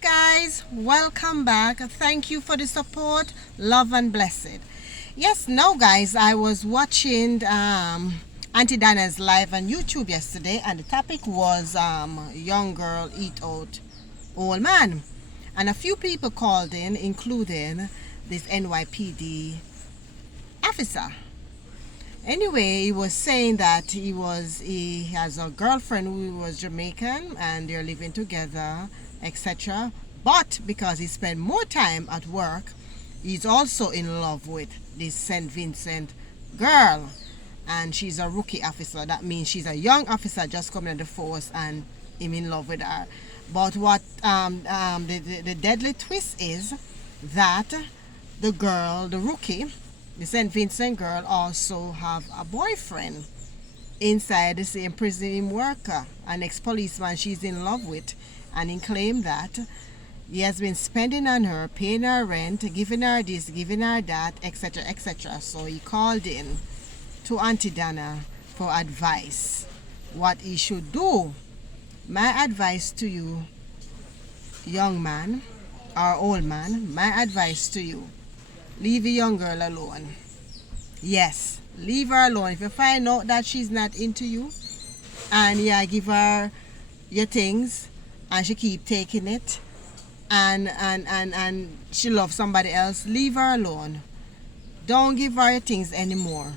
Guys, welcome back. Thank you for the support. Love and blessed. Yes, now guys, I was watching Aunty Donna's live on YouTube yesterday, and the topic was young girl eat out old man, and a few people called in, including this NYPD officer. Anyway, he was saying that he has a girlfriend who was Jamaican and they're living together, etc. But because he spent more time at work, he's also in love with this St. Vincent girl, and she's a rookie officer. That means she's a young officer just coming in the force, and him in love with her. But what the deadly twist is that the girl, the rookie, the St. Vincent girl, also have a boyfriend inside the same prison him worker, an ex-policeman she's in love with, and he claimed that he has been spending on her, paying her rent, giving her this, giving her that, etc., etc. So he called in to Aunty Donna for advice, what he should do. My advice to you, young man or old man, my advice to you, leave a young girl alone. Yes, leave her alone. If you find out that she's not into you, and give her your things, and she keep taking it, and she loves somebody else, leave her alone. Don't give her your things anymore.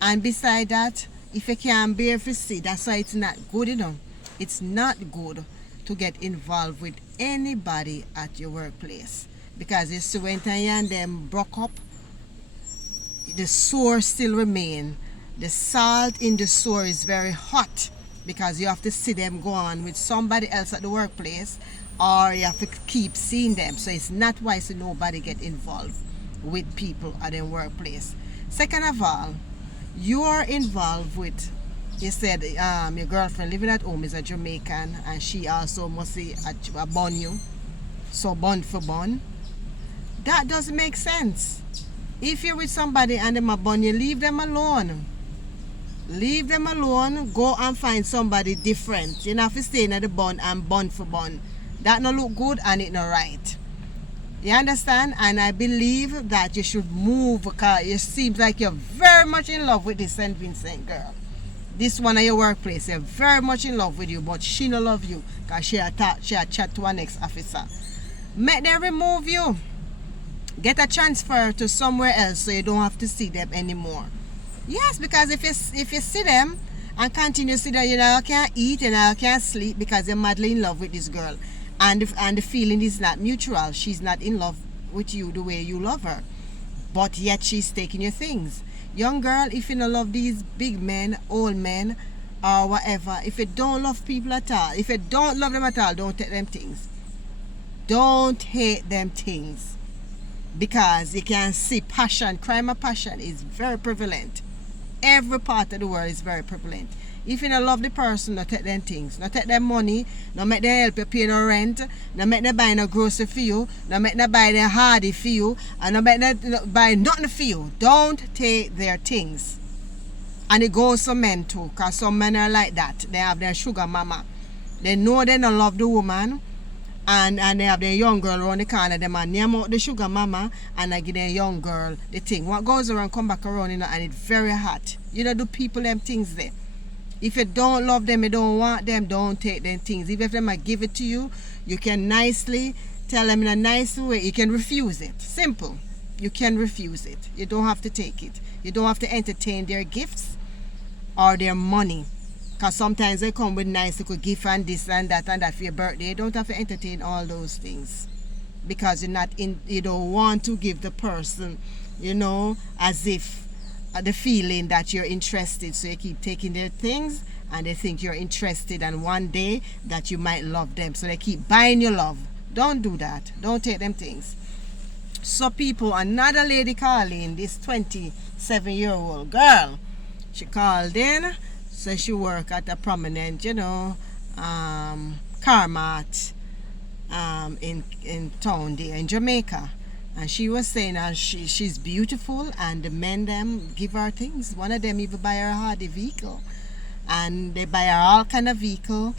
And beside that, if you can't bear to see, that's why it's not good enough. It's not good to get involved with anybody at your workplace, because if you went and them broke up, the sore still remain. The salt in the sore is very hot, because you have to see them go on with somebody else at the workplace, or you have to keep seeing them. So it's not wise to nobody get involved with people at the workplace. Second of all, you are involved with, you said your girlfriend living at home is a Jamaican, and she also must be a bun you, so bun for bun. That doesn't make sense. If you're with somebody and them a bun you, leave them alone. Leave them alone. Go and find somebody different. You don't have to stay in the bun and bun for bun. That no look good and it not right. You understand? And I believe that you should move, because it seems like you're very much in love with this St. Vincent girl. This one at your workplace, you're very much in love with you, but she no love you because she a chat to an ex-officer. Make them remove you. Get a transfer to somewhere else so you don't have to see them anymore. Yes, because if you see them and continue to see them, you can't eat and you can't sleep, because you're madly in love with this girl. And the feeling is not mutual. She's not in love with you the way you love her, but yet she's taking your things. Young girl, if you don't love these big men, old men, or whatever, if you don't love people at all, if you don't love them at all, don't take them things. Don't hate them things. Because you can see passion, crime of passion is very prevalent. Every part of the world is very prevalent. If you don't love the person, don't take them things. Don't take them money. Don't make them help you pay no rent. Don't make them buy no grocery for you. Don't make them buy their hardy for you. And don't make them buy nothing for you. Don't take their things. And it goes to men too, because some men are like that. They have their sugar mama. They know they don't love the woman. And they have their young girl around the corner, them and name out the sugar mama, and I give their young girl the thing. What goes around come back around, and it's very hot. You know, do people them things there. If you don't love them, you don't want them, don't take them things. Even if them might give it to you, you can nicely tell them in a nice way. You can refuse it. Simple. You can refuse it. You don't have to take it. You don't have to entertain their gifts or their money. Because sometimes they come with nice little gift and this and that for your birthday. You don't have to entertain all those things, because you don't want to give the person, as if the feeling that you're interested. So you keep taking their things, and they think you're interested, and one day that you might love them. So they keep buying your love. Don't do that. Don't take them things. So people, another lady calling, this 27-year-old girl, she called in. So she work at a prominent, car mart in town there in Jamaica. And she was saying she's beautiful, and the men them give her things. One of them even buy her a hardy vehicle. and they buy her all kind of vehicle,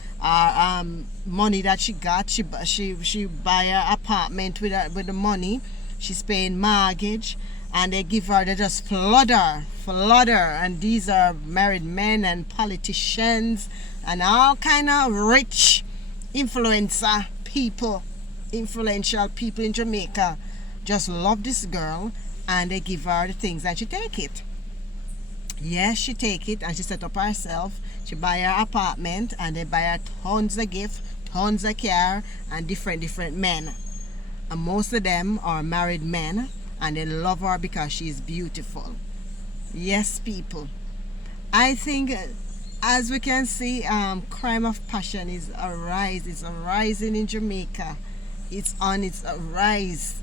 money that she got. She buy her apartment with the money. She's paying mortgage, and they give her, they just flood her. And these are married men and politicians and all kind of rich influential people in Jamaica just love this girl, and they give her the things and she take it. Yes, she take it and she set up herself. She buy her apartment, and they buy her tons of gift, tons of car, and different men. And most of them are married men, and they love her because she's beautiful. Yes, people. I think, as we can see, crime of passion is a rise. It's a rising in Jamaica. It's on its rise.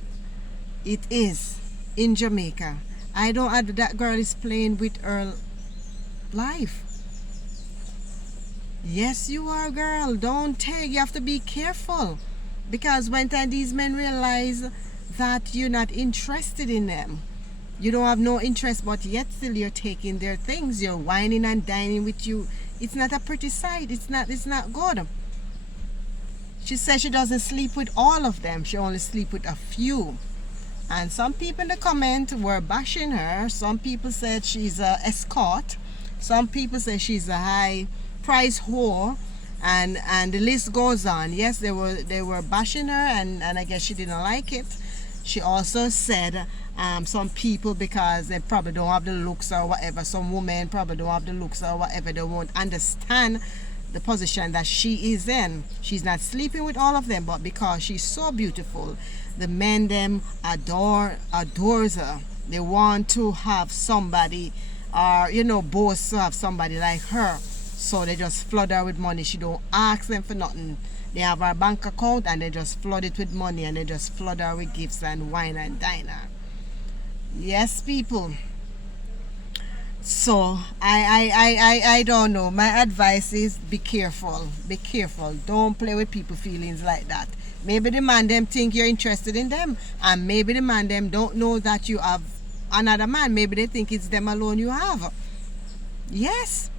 It is in Jamaica. I don't. That girl is playing with her life. Yes, you are, girl. Don't take. You have to be careful, because when these men realize that you're not interested in them, you don't have no interest, but yet still you're taking their things. You're whining and dining with you. It's not a pretty sight. It's not good. She says she doesn't sleep with all of them. She only sleep with a few. And some people in the comment were bashing her. Some people said she's a escort. Some people say she's a high price whore, and the list goes on. Yes, they were bashing her, and I guess she didn't like it. She also said some people, because they probably don't have the looks or whatever, some women probably don't have the looks or whatever, they won't understand the position that she is in. She's not sleeping with all of them, but because she's so beautiful, the men them adores her. They want to have somebody, or boast to have somebody like her. So they just flood her with money. She don't ask them for nothing. They have her bank account, and they just flood it with money, and they just flood her with gifts and wine and dine her. Yes, people. So I don't know. My advice is be careful. Be careful. Don't play with people's feelings like that. Maybe the man them think you're interested in them, and maybe the man them don't know that you have another man. Maybe they think it's them alone you have. Yes.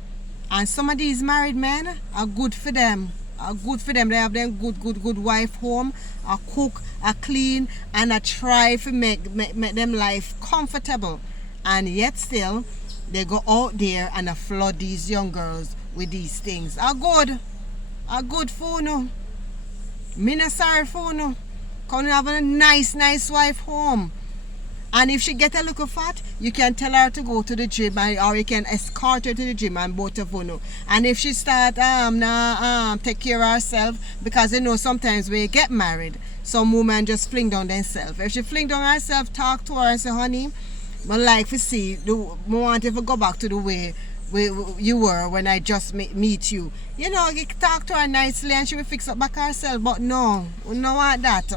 And some of these married men are good for them. They have them good wife home, a cook, a clean, and a try to make them life comfortable. And yet still, they go out there and flood these young girls with these things. A good for no. Me not sorry for no. Come have a nice wife home. And if she get a little fat, you can tell her to go to the gym, or you can escort her to the gym, and both of you know. And if she start take care of herself, because sometimes when you get married, some women just fling down themselves. If she fling down herself, talk to her and say, honey, I like to see, I want you to go back to the way you were when I just meet you. You talk to her nicely, and she will fix up back herself. But no, we don't want that.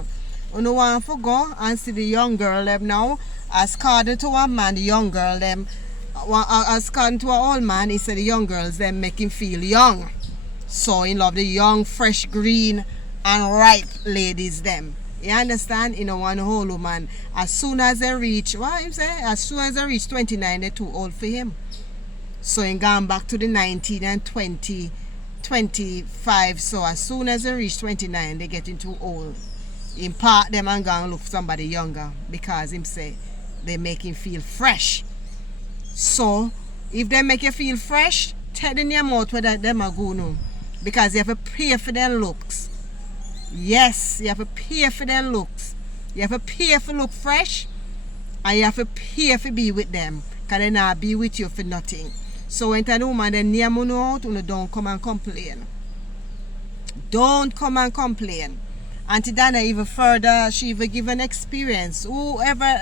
We don't want to go and see the young girl them now. As according to a man, the young girl them, as according to an old man, he said the young girls them make him feel young. So he love the young, fresh, green, and ripe ladies them. You understand? One old woman, as soon as they reach, as soon as they reach 29, they're too old for him. So he gone back to the 19 and 20, 25. So as soon as they reach 29, they're getting too old. He part them and go and look for somebody younger, because him say they make him feel fresh. So if they make you feel fresh, tell them your mouth where them are going on, because you have to pay for their looks. Yes, you have to pay for their looks. You have to pay for look fresh, and you have to pay for be with them, because they not be with you for nothing. So when the woman they name you out, don't come and complain. Don't come and complain. Aunty Donna even further, she even give an experience. Whoever,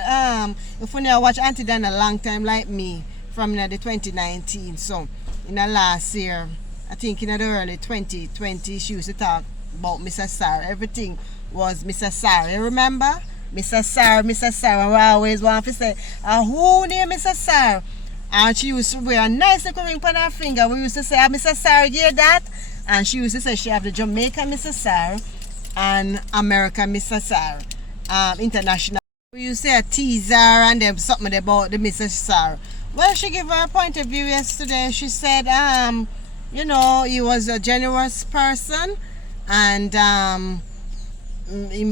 if you never watch Aunty Donna a long time like me, from the 2019, so in the last year, I think in the early 2020, she used to talk about Mr.Sar. Everything was Mr.Sar. You remember? Mr.Sar. And we always want to say, who named Mr.Sar? And she used to wear a nice little ring on her finger. We used to say, Mr.Sar, you hear that? And she used to say she have the Jamaican Mr.Sar and American Mr.Sar, international. We used to say a teaser and then something about the Mr.Sar. Well, she gave her point of view yesterday. She said you know, he was a generous person, and he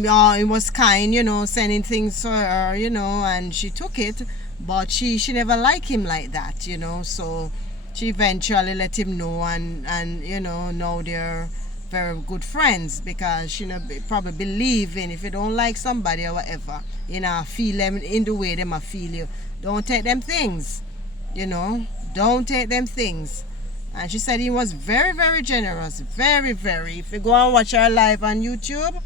was kind, you know, sending things for her, you know, and she took it, but she never liked him like that, you know. So she eventually let him know, and you know, now they're very good friends, because she, you know, probably believe in, if you don't like somebody or whatever, you know, feel them in the way them feel you, don't take them things, you know, don't take them things. And she said he was very, very generous, very, very. If you go and watch her live on YouTube,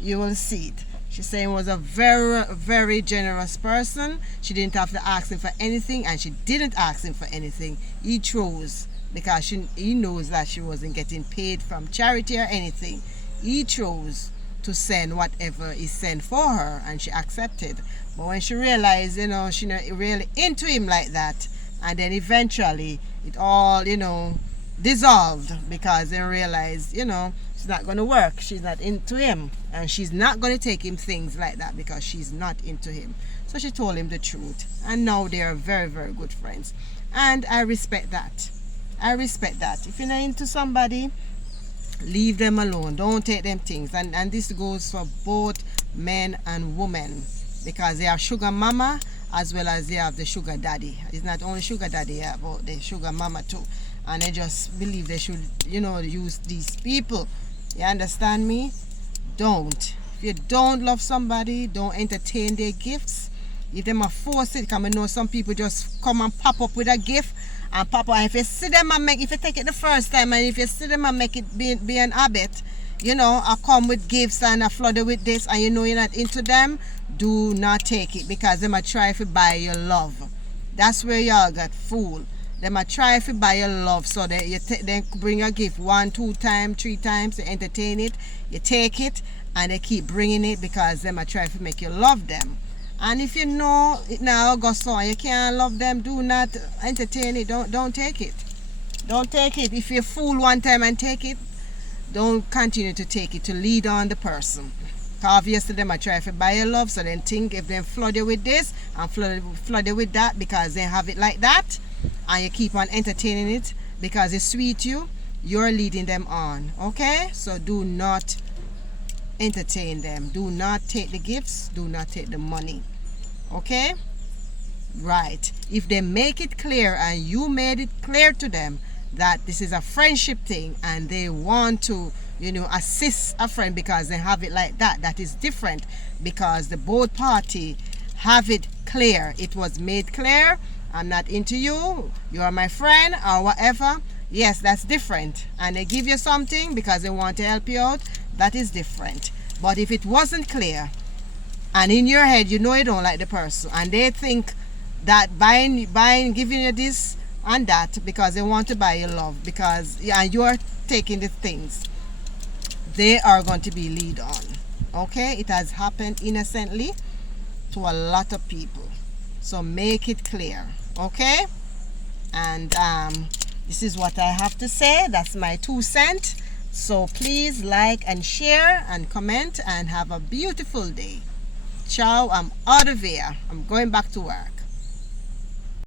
you will see it. She said he was a very, very generous person. She didn't have to ask him for anything, and she didn't ask him for anything. He chose, because he knows that she wasn't getting paid from charity or anything. He chose to send whatever he sent for her, and she accepted. But when she realized, you know, she not really into him like that, and then eventually it all, you know, dissolved, because they realized, you know, it's not going to work. She's not into him, and she's not going to take him things like that, because she's not into him. So she told him the truth, and now they are very, very good friends, and I respect that. I respect that. If you're not into somebody, leave them alone. Don't take them things. And this goes for both men and women, because they are sugar mama as well as they have the sugar daddy. It's not only sugar daddy, yeah, but the sugar mama too. And they just believe they should, you know, use these people. You understand me? Don't. If you don't love somebody, don't entertain their gifts. If them are forced it, because I know some people just come and pop up with a gift, and pop up. And if you see them and if you take it the first time, and if you see them and make it be an habit, you know, I come with gifts and I flood it with this, and you know you're not into them, do not take it, because they might try to buy your love. That's where y'all got fooled. They might try to buy your love, so that you then bring a gift 1, 2 times, 3 times, you entertain it, you take it, and they keep bringing it, because they might try to make you love them. And if you know it now go so you can't love them, do not entertain it. Don't take it. Don't take it. If you fool one time and take it, don't continue to take it, to lead on the person. Obviously they might try to buy your love, so then think if they flood you with this and flood you with that, because they have it like that, and you keep on entertaining it because it sweet you, you're leading them on. Okay? So do not entertain them. Do not take the gifts. Do not take the money. Okay? Right. If they make it clear, and you made it clear to them that this is a friendship thing, and they want to, you know, assist a friend because they have it like that, that is different, because the both party have it clear. It was made clear. I'm not into you. You are my friend or whatever. Yes, that's different. And they give you something because they want to help you out. That is different. But if it wasn't clear, and in your head you know you don't like the person, and they think that buying, giving you this and that because they want to buy your love, because and you are taking the things, they are going to be lead on. Okay? It has happened innocently to a lot of people. So make it clear. Okay? And this is what I have to say. That's my 2 cents. So please like and share and comment, and have a beautiful day. Ciao. I'm out of here. I'm going back to work.